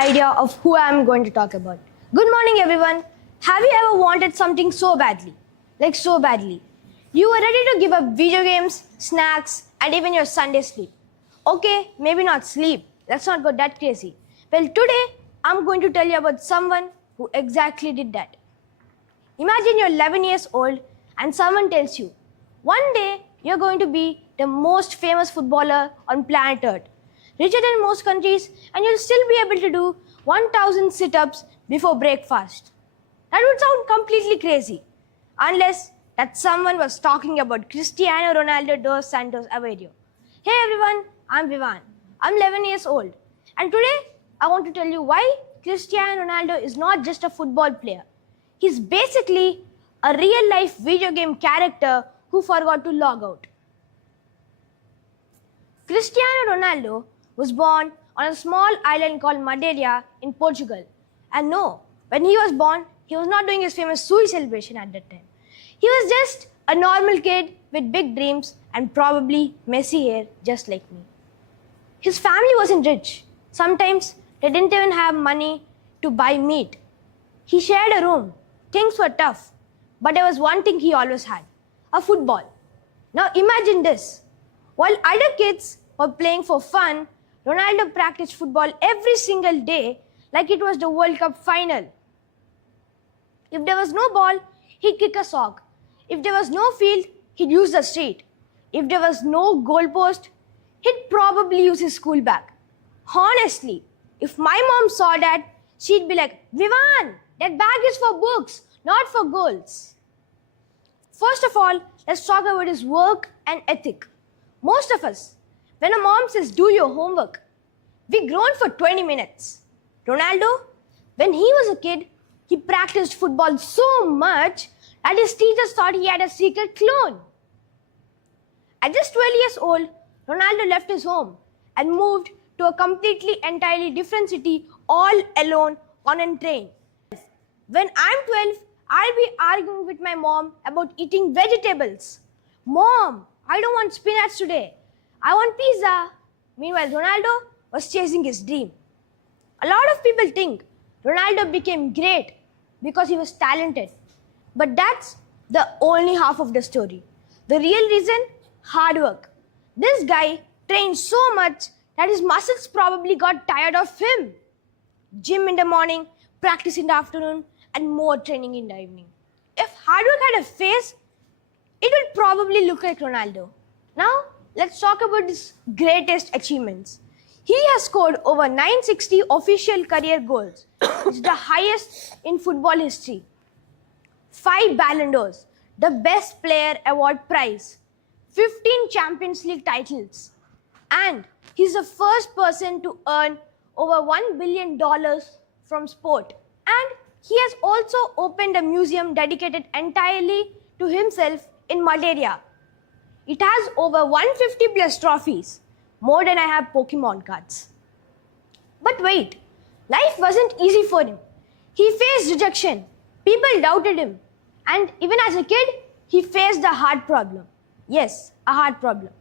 idea of who I am going to talk about. Good morning, everyone. Have you ever wanted something so badly? Like so badly. You were ready to give up video games, snacks, and even your Sunday sleep. Okay, maybe not sleep. Let's not go that crazy. Well, today, I'm going to tell you about someone who exactly did that. Imagine you're 11 years old and someone tells you, one day you're going to be the most famous footballer on planet Earth, richer than most countries, and you'll still be able to do 1,000 sit-ups before breakfast. That would sound completely crazy, unless that someone was talking about Cristiano Ronaldo dos Santos Aveiro. Hey everyone, I'm Vivan. I'm 11 years old, and today I want to tell you why Cristiano Ronaldo is not just a football player. He's basically a real-life video game character who forgot to log out. Cristiano Ronaldo was born on a small island called Madeira in Portugal. And no, when he was born, he was not doing his famous Sui celebration at that time. He was just a normal kid with big dreams and probably messy hair just like me. His family wasn't rich. Sometimes they didn't even have money to buy meat. He shared a room. Things were tough. But there was one thing he always had, a football. Now imagine this. While other kids were playing for fun, Ronaldo practiced football every single day like it was the World Cup final. If there was no ball, he'd kick a sock. If there was no field, he'd use the street. If there was no goalpost, he'd probably use his school bag. Honestly, if my mom saw that, she'd be like, Vivan, that bag is for books, not for goals. First of all, let's talk about his work and ethic. Most of us, when a mom says, do your homework, we groan for 20 minutes. Ronaldo, when he was a kid, he practiced football so much that his teachers thought he had a secret clone. At just 12 years old, Ronaldo left his home and moved to a entirely different city all alone on a train. When I'm 12, I'll be arguing with my mom about eating vegetables. Mom, I don't want spinach today. I want pizza. Meanwhile, Ronaldo was chasing his dream. A lot of people think Ronaldo became great because he was talented. But that's the only half of the story. The real reason? Hard work. This guy trained so much that his muscles probably got tired of him. Gym in the morning, practice in the afternoon, and more training in the evening. If hard work had a face, it would probably look like Ronaldo. Now, let's talk about his greatest achievements. He has scored over 960 official career goals, which is the highest in football history. 5 Ballon d'Ors, the Best Player Award prize, 15 Champions League titles, and he's the first person to earn over $1 billion from sport. And he has also opened a museum dedicated entirely to himself in Madeira. It has over 150 plus trophies, more than I have Pokemon cards. But wait, life wasn't easy for him. He faced rejection, people doubted him, and even as a kid, he faced a heart problem. Yes, a heart problem.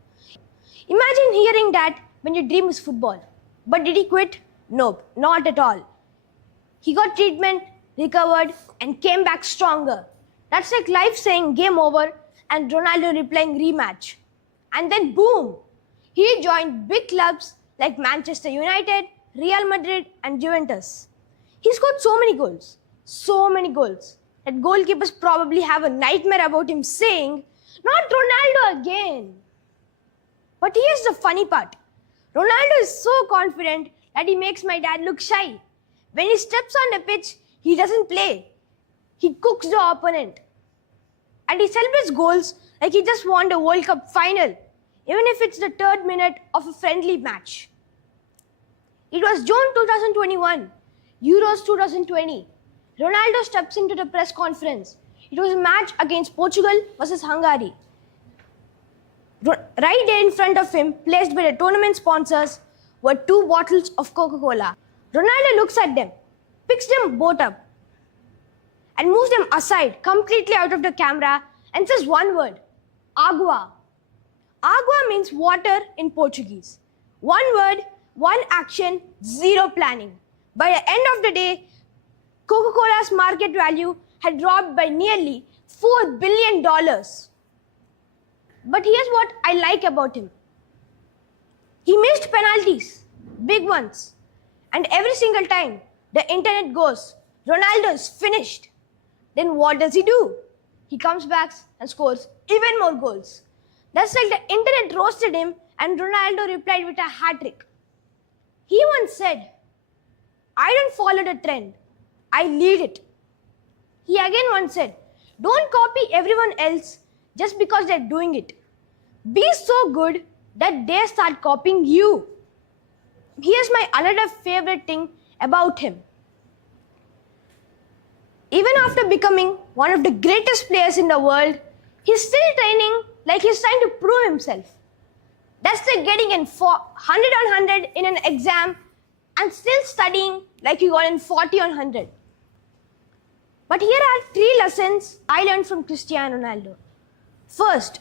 Imagine hearing that when your dream is football. But did he quit? Nope, not at all. He got treatment, recovered, and came back stronger. That's like life saying game over and Ronaldo replying rematch. And then boom, he joined big clubs like Manchester United, Real Madrid, and Juventus. He scored so many goals, that goalkeepers probably have a nightmare about him saying, not Ronaldo again. But here's the funny part. Ronaldo is so confident that he makes my dad look shy. When he steps on the pitch, he doesn't play. He cooks the opponent. And he celebrates goals like he just won the World Cup final, even if it's the 3rd minute of a friendly match. It was June 2021, Euros 2020. Ronaldo steps into the press conference. It was a match against Portugal versus Hungary. Right there in front of him, placed by the tournament sponsors, were 2 bottles of Coca-Cola. Ronaldo looks at them, picks them both up, and moves them aside, completely out of the camera, and says one word, agua. Agua means water in Portuguese. One word, one action, zero planning. By the end of the day, Coca-Cola's market value had dropped by nearly $4 billion. But here's what I like about him. He missed penalties, big ones. And every single time the internet goes, Ronaldo is finished. Then what does he do? He comes back and scores even more goals. That's like the internet roasted him and Ronaldo replied with a hat-trick. He once said, I don't follow the trend, I lead it. He again once said, don't copy everyone else just because they're doing it. Be so good that they start copying you. Here's my another favorite thing about him. Even after becoming one of the greatest players in the world, he's still training like he's trying to prove himself. That's like getting in 100 on 100 in an exam and still studying like you got in 40 on 100. But here are 3 lessons I learned from Cristiano Ronaldo. First,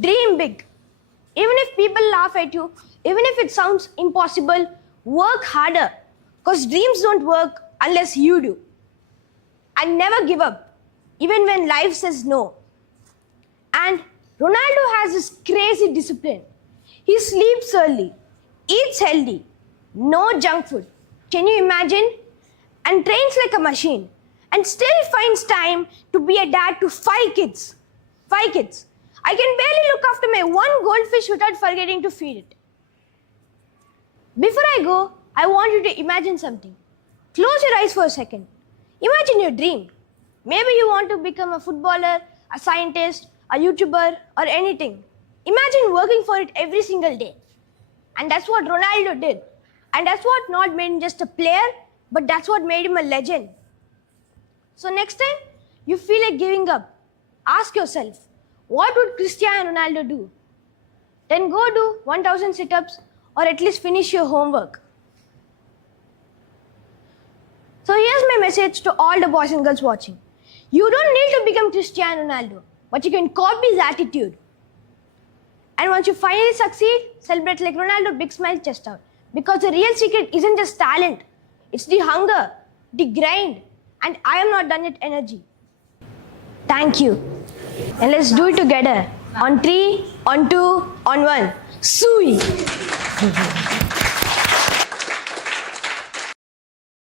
dream big. Even if people laugh at you, even if it sounds impossible, work harder. Because dreams don't work unless you do. And never give up, even when life says no. And Ronaldo has this crazy discipline. He sleeps early, eats healthy, no junk food. Can you imagine? And trains like a machine. And still finds time to be a dad to 5 kids. 5 kids. I can barely look after my one goldfish without forgetting to feed it. Before I go, I want you to imagine something. Close your eyes for a second. Imagine your dream. Maybe you want to become a footballer, a scientist, a YouTuber, or anything. Imagine working for it every single day. And that's what Ronaldo did. And that's what not made him just a player, but that's what made him a legend. So next time you feel like giving up, ask yourself, what would Cristiano Ronaldo do? Then go do 1000 sit-ups or at least finish your homework. So here's my message to all the boys and girls watching. You don't need to become Cristiano Ronaldo, but you can copy his attitude. And once you finally succeed, celebrate like Ronaldo, big smile, chest out. Because the real secret isn't just talent, it's the hunger, the grind, and I am not done yet energy. Thank you. And let's do it together. On 3, on 2, on 1. Sui!